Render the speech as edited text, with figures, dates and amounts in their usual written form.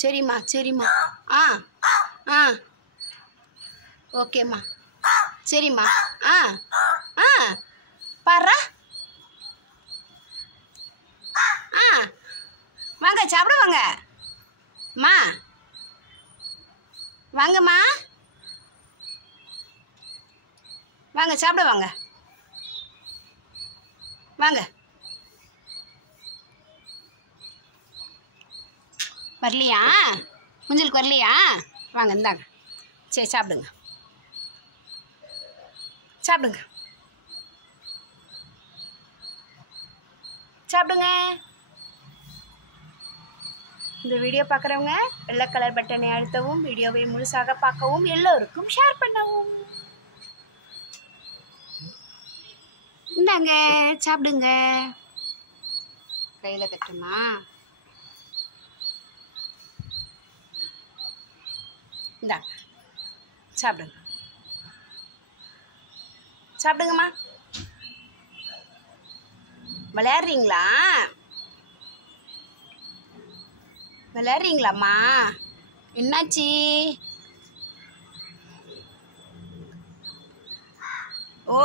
சரிம்மா சரிம்மா. ஆ ஆ ஓகேம்மா. சரிம்மா. ஆ ஆ பாருடா. ஆ வாங்க சாப்பிட வாங்க. அம்மா வாங்கம்மா, வாங்க சாப்பிட வாங்க. வாங்க. வரலையா? முஞ்சலுக்கு வரலையா? வாங்க இந்தாங்க. சரி சாப்பிடுங்க சாப்பிடுங்க சாப்பிடுங்க. இந்த வீடியோ பார்க்குறவங்க வெள்ளை கலர் பட்டனை அழுத்தவும், வீடியோவை முழுசாக பார்க்கவும், எல்லோருக்கும் ஷேர் பண்ணவும். இந்தாங்க சாப்பிடுங்க. கையில் கட்டுமா? இந்தாங்க சாப்பிடுங்க சாப்பிடுங்கம்மா. விளையாடுறீங்களா? விளையாடுறீங்களாம்மா? என்னாச்சு? ஓ